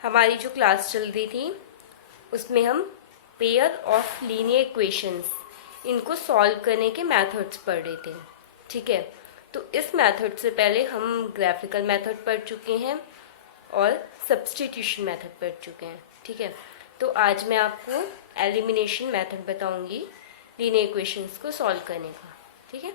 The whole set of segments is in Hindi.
हमारी जो क्लास चल रही थी उसमें हम पेयर ऑफ लीनियर इक्वेशंस इनको सॉल्व करने के मेथड्स पढ़ रहे थे। ठीक है, तो इस मेथड से पहले हम ग्राफिकल मेथड पढ़ चुके हैं और सब्स्टिट्यूशन मेथड पढ़ चुके हैं। ठीक है, तो आज मैं आपको एलिमिनेशन मेथड बताऊंगी लीनियर इक्वेशंस को सॉल्व करने का। ठीक है,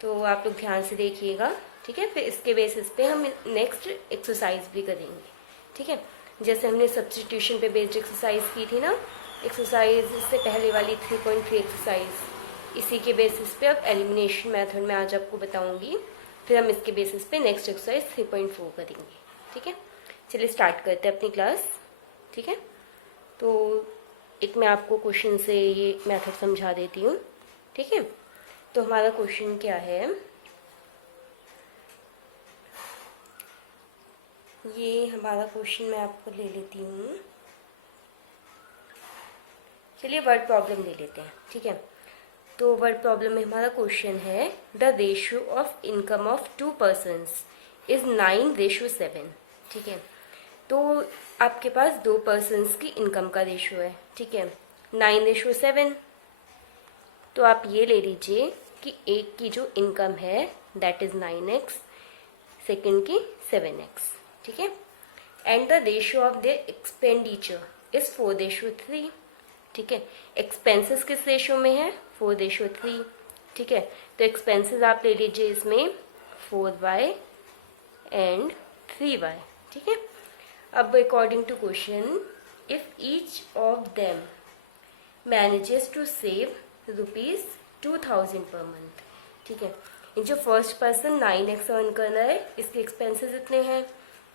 तो आप लोग ध्यान से देखिएगा। ठीक है, फिर इसके बेसिस पे हम नेक्स्ट एक्सरसाइज भी करेंगे। ठीक है, जैसे हमने सब्स्टिट्यूशन पे बेस्ड एक्सरसाइज की थी ना, एक्सरसाइज से पहले वाली 3.3 एक्सरसाइज, इसी के बेसिस पे अब एलिमिनेशन मेथड मैं आज आपको बताऊंगी। फिर हम इसके बेसिस पे नेक्स्ट एक्सरसाइज 3.4 करेंगे। ठीक है, चलिए स्टार्ट करते हैं अपनी क्लास। ठीक है, तो एक मैं आपको क्वेश्चन से ये मेथड समझा देती हूँ। ठीक है, तो हमारा क्वेश्चन क्या है, ये हमारा क्वेश्चन मैं आपको ले लेती हूँ। चलिए वर्ड प्रॉब्लम ले लेते हैं। ठीक है, तो वर्ड प्रॉब्लम में हमारा क्वेश्चन है the ratio of income of 2 persons is 9:7। ठीक है, तो आपके पास 2 persons की इनकम का रेशियो है। ठीक है, 9:7। तो आप ये ले लीजिए कि एक की जो इनकम है दैट इज 9x, सेकंड की 7x। ठीक है, and the ratio of the expenditure is 4:3। ठीक है, एक्सपेंसेस किस रेशियो में है, 4:3। ठीक है, तो एक्सपेंसेस आप ले लीजिए इसमें 4y एंड 3y। ठीक है, अब according to question, if each of them manages to save ₹2000 per month. ठीक है, ये जो फर्स्ट पर्सन 9x अर्न कर रहा है, इसके एक्सपेंसेस इतने हैं,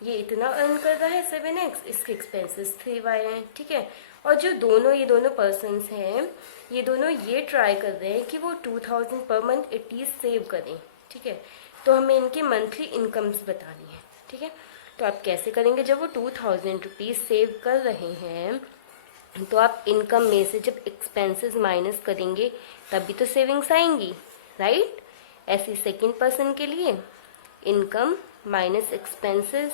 ये इतना अर्न कर रहा है 7x, इसके एक्सपेंसेस 3y हैं। ठीक है, और जो ये दोनों पर्सन्स हैं, ये दोनों ये ट्राई कर रहे हैं कि वो 2000 पर मंथ एटलीस्ट सेव करें। ठीक है, तो हमें इनकी मंथली इनकम्स बतानी है। ठीक है, तो आप कैसे करेंगे, जब वो 2000 रुपीज सेव कर रहे हैं तो आप इनकम में से जब एक्सपेंसेस माइनस करेंगे तभी तो सेविंग्स आएंगी, राइट। ऐसे सेकंड पर्सन के लिए income minus expenses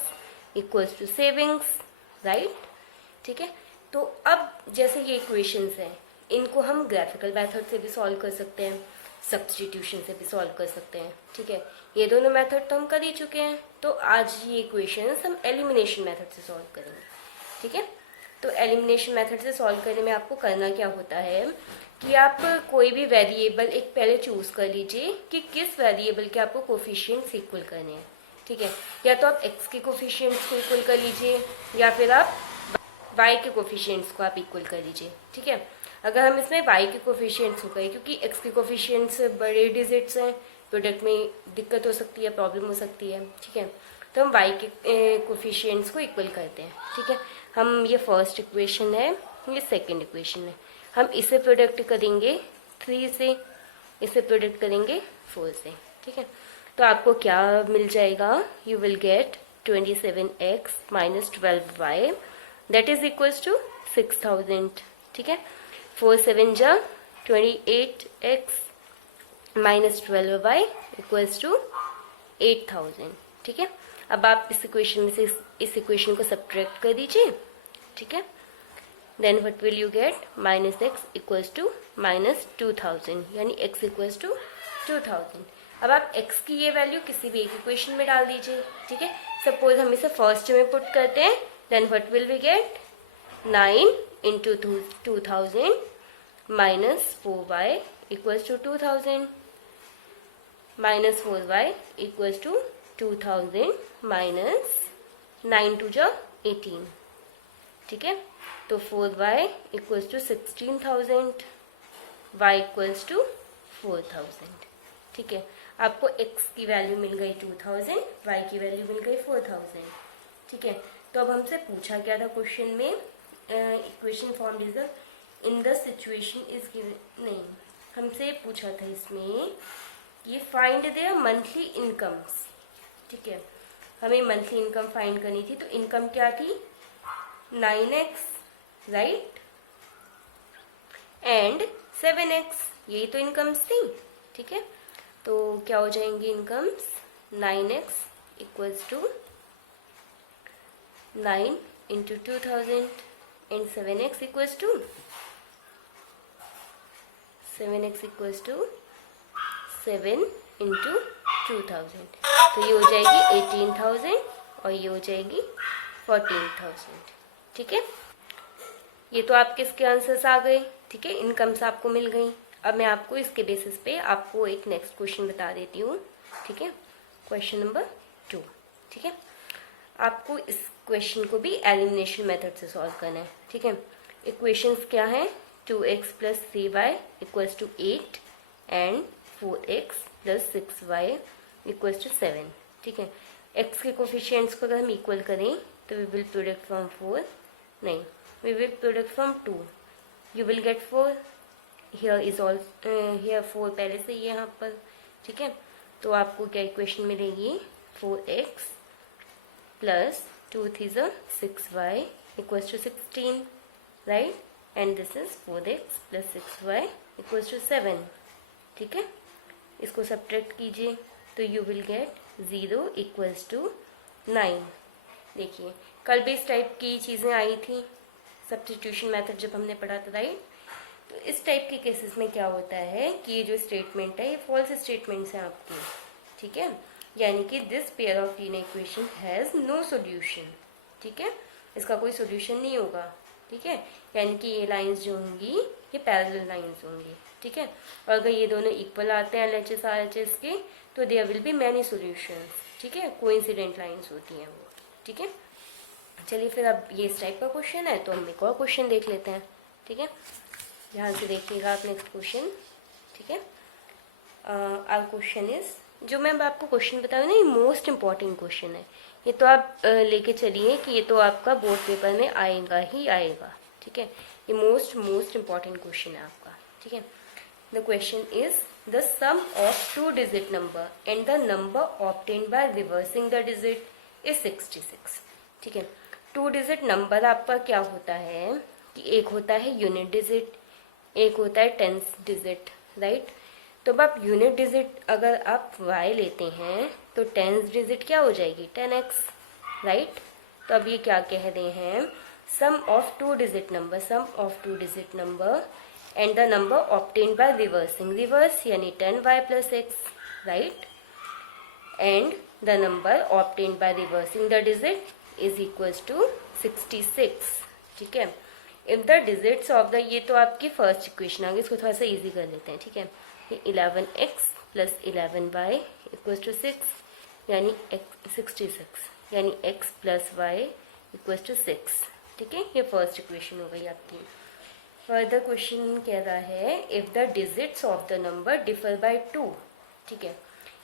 equals to savings, right. ठीक है, तो अब जैसे ये इक्वेशंस हैं, इनको हम ग्राफिकल मेथड से भी सॉल्व कर सकते हैं, सब्स्टिट्यूशन से भी सॉल्व कर सकते हैं। ठीक है, ये दोनों मेथड तो हम कर ही चुके हैं, तो आज ये इक्वेशंस हम एलिमिनेशन मेथड से सॉल्व करेंगे। ठीक है, तो एलिमिनेशन मेथड से सॉल्व करने में आपको करना क्या होता है कि आप कोई भी वेरिएबल एक पहले चूज कर लीजिए कि किस वेरिएबल के आपको कोफिशिएंट्स इक्वल करने हैं। ठीक है, या तो आप x के कोफिशिएंट्स को इक्वल कर लीजिए या फिर आप y के कोफिशिएंट्स को आप इक्वल कर लीजिए। ठीक है, अगर हम इसमें y के कोफिशिएंट्स हो गए, क्योंकि x के कोफिशिएंट्स बड़े डिजिट्स हैं, प्रोडक्ट में दिक्कत हो सकती है, प्रॉब्लम हो सकती है। ठीक है, तो हम y के कोफिशिएंट्स को इक्वल करते हैं। ठीक है, हम ये फर्स्ट इक्वेशन है, ये सेकंड इक्वेशन है, हम इसे प्रोडक्ट करेंगे 3 से, इसे प्रोडक्ट करेंगे 4 से। ठीक है, तो आपको क्या मिल जाएगा, you will get 27x minus 12y that is equals to 6000। ठीक है, 4 7 जा 28x minus 12y equals to 8000। ठीक है, अब आप इस इक्वेशन में से इस इक्वेशन को सब्ट्रैक्ट कर दीजिए। ठीक है, then what will you get, minus X equals to minus 2000, यानी x इक्वल्स टू 2000। अब आप x की ये वैल्यू किसी भी एक इक्वेशन में डाल दीजिए। ठीक है, सपोज हम इसे फर्स्ट में पुट करते हैं, then what will we get, 9 into 2000 minus 4y equals to 2000, minus 4y equals to 2000 minus 9 two जा 18। ठीक है, तो 4y equals to 16000, y equals to 4000। ठीक है, आपको x की वैल्यू मिल गई 2000, y की वैल्यू मिल गई 4000। ठीक है, तो अब हमसे पूछा क्या था क्वेश्चन में, equation form is in the situation is given, नहीं, हमसे पूछा था इसमें ये फाइंड देयर मंथली इनकम्स। ठीक है, हमें मंथली इनकम फाइंड करनी थी, तो इनकम क्या थी, 9x, राइट, एंड 7x, यही तो इनकम्स थी। ठीक है, तो क्या हो जाएंगी incomes, 9x equals to 9 into 2000 and 7x equals to 7 into 2000, तो ये हो जाएगी 18,000 और ये हो जाएगी 14,000। ठीक है, ये तो आपके इसके आंसर्स आ गए। ठीक है, इनकम्स आपको मिल गई। अब मैं आपको इसके बेसिस पे आपको एक नेक्स्ट क्वेश्चन बता देती हूँ। ठीक है, क्वेश्चन नंबर 2। ठीक है, आपको इस क्वेश्चन को भी एलिमिनेशन मेथड से सॉल्व करना है। ठीक है, इक्वेशंस क्या है, 2x plus 3y equals to 8 and 4x plus 6y equals to 7। ठीक है, x के कोफिशिएंट्स को अगर हम इक्वल करें तो वी विल प्रोडक्ट फ्रॉम 4, नहीं, we will product from 2, you will get 4, here is all here 4 पहले से ये यहाँ पर। ठीक है, तो आपको क्या इक्वेशन मिलेगी, 4x plus 2 3 6y equals to 16, right, and this is 4x plus 6y equals to 7। ठीक है, इसको सब्ट्रैक्ट कीजिए तो you will get 0 equals to 9। देखिए, कल भी इस टाइप की चीज़ें आई थी सब्स्टिट्यूशन मेथड जब हमने पढ़ा था, राइट। तो इस टाइप के केसेस में क्या होता है कि ये जो स्टेटमेंट है ये फॉल्स स्टेटमेंट्स हैं आपकी। ठीक है, यानी कि this pair of linear equation has no solution. ठीक है, इसका कोई सॉल्यूशन नहीं होगा। ठीक है, यानी कि ये लाइंस जो होंगी ये पैरेलल लाइंस होंगी। ठीक है, और अगर ये दोनों इक्वल आते हैं LHS RHS के तो there will be many solutions. ठीक है, कोइंसिडेंट लाइंस होती हैं वो। ठीक है, चलिए फिर अब ये इस टाइप का क्वेश्चन है तो हम एक और क्वेश्चन देख लेते हैं। ठीक है, ध्यान से देखिएगा आप नेक्स्ट क्वेश्चन। ठीक है, आवर क्वेश्चन इज, जो मैं अब आपको क्वेश्चन बताऊँ ना, ये मोस्ट इम्पॉर्टेंट क्वेश्चन है। ये तो आप लेके चलिए कि ये तो आपका बोर्ड पेपर में आएगा ही आएगा। ठीक है, ये मोस्ट इम्पॉर्टेंट क्वेश्चन है आपका। ठीक है, the question is the sum of 2 digit number and the number obtained by reversing the digit is 66। ठीक है, 2 डिजिट नंबर आपका क्या होता है कि एक होता है यूनिट डिजिट, एक होता है टेंस डिजिट, राइट। तो अब आप यूनिट डिजिट अगर आप y लेते हैं तो टेंस डिजिट क्या हो जाएगी 10x, राइट। तो अब ये क्या कह रहे हैं, sum of 2 digit number and the number obtained by reversing, reverse यानी 10y plus x, right, and the number obtained by reversing the digit is equals to 66। ठीक है, if the digits of the, ये तो आपकी फर्स्ट इक्वेशन आ गई, इसको थोड़ा सा इजी कर लेते हैं। ठीक है, ये 11x plus 11y equals to 6 यानी 66, यानी x plus y equals to 6। ठीक है, ये फर्स्ट इक्वेशन हो गई आपकी। फर्दर क्वेश्चन कह रहा है if the digits of the number differ by 2। ठीक है,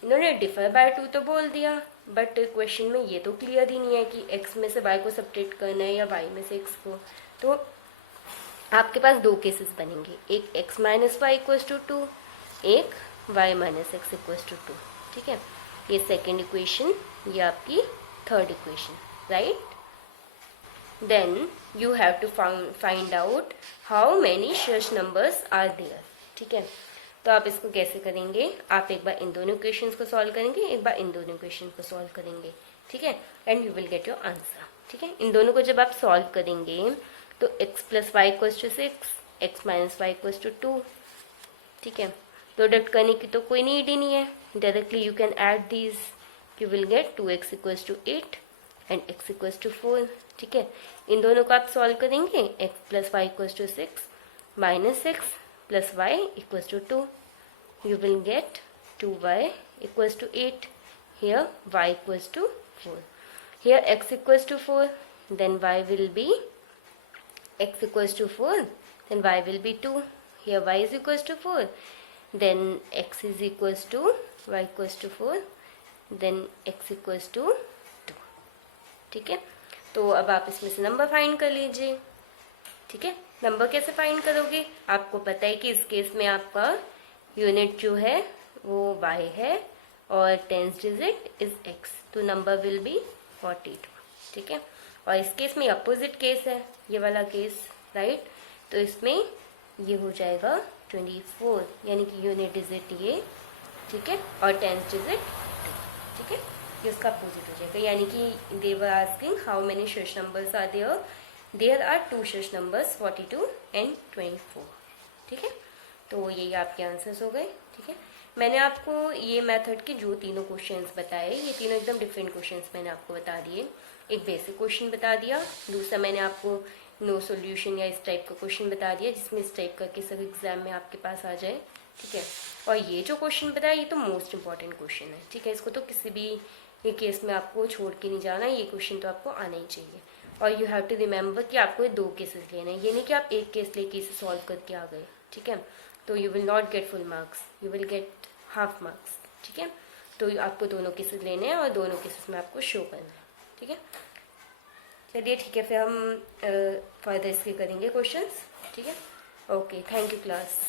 इन्होंने डिफर बाय 2 तो बोल दिया, बट क्वेश्चन में ये तो क्लियर ही नहीं है कि x में से y को सब्ट्रैक्ट करना है या y में से x को। तो आपके पास 2 केसेस बनेंगे, एक x minus Y equals to 2, एक y minus X equals to 2। ठीक है, ये सेकेंड इक्वेशन, ये आपकी third equation, right. Then you have to find out how many such numbers are there. ठीक है, तो आप इसको कैसे करेंगे, आप एक बार इन दोनों इक्वेशंस को सॉल्व करेंगे, एक बार इन दोनों इक्वेशन को सॉल्व करेंगे। ठीक है, and you will get your answer. ठीक है, इन दोनों को जब आप सॉल्व करेंगे तो x plus Y equals to 6, x minus Y equals to 2। ठीक है, प्रोडक्ट करने की तो कोई नीड ही नहीं है, directly you can add these, you will get 2x equals to 8 and x equals to 4। ठीक है, इन दोनों को आप सॉल्व करेंगे, x plus Y equals to 6 minus 6 plus y equals to 2, you will get 2y equals to 8, here y equals to 4, here x equals to 4, then y will be x equals to 4, then y will be 2, here y is equals to 4, then x is equals to y equals to 4, then x equals to 2। ठीक है, तो अब आप इसमें से नंबर फाइंड कर लीजिए। ठीक है, नंबर कैसे फाइंड करोगे, आपको पता है कि इस केस में आपका यूनिट जो है वो y है और टेंस डिजिट इज x, तो नंबर विल बी 42। ठीक है, और इस केस में अपोजिट केस है ये वाला केस, राइट, तो इसमें ये हो जाएगा 24, यानी कि यूनिट डिजिट ये, ठीक है, और टेंस डिजिट। ठीक है, ये उसका अपोजिट हो जाएगा, यानी कि they were asking how many such numbers are there, there are 2 such numbers 42 and 24। ठीक है, तो यही आपके आंसर्स हो गए। ठीक है, मैंने आपको ये मेथड के जो तीनों क्वेश्चंस बताए, ये तीनों एकदम डिफरेंट क्वेश्चंस मैंने आपको बता दिए। एक बेसिक क्वेश्चन बता दिया, दूसरा मैंने आपको नो सॉल्यूशन या इस टाइप का क्वेश्चन बता दिया जिसमें इस टाइप का किसी एग्जाम में आपके पास आ जाए। ठीक है, और ये जो क्वेश्चन बताया ये तो मोस्ट इंपॉर्टेंट क्वेश्चन है। ठीक है, इसको तो किसी भी ये केस में आपको छोड़ के नहीं जाना, ये क्वेश्चन तो आपको आना ही चाहिए। और यू हैव टू रिमेंबर कि आपको ये 2 केसेस लेने हैं, ये नहीं कि आप एक केस लेके इसे सॉल्व करके आ गए। ठीक है, तो you will not get full marks, you will gate half marks. ठीक है, तो आपको दोनों केसेस लेने हैं और दोनों केसेस में आपको शो करना है। ठीक है, चलिए ठीक है, फिर हम फर्दर इसके करेंगे क्वेश्चंस। ठीक है, ओके, थैंक यू क्लास।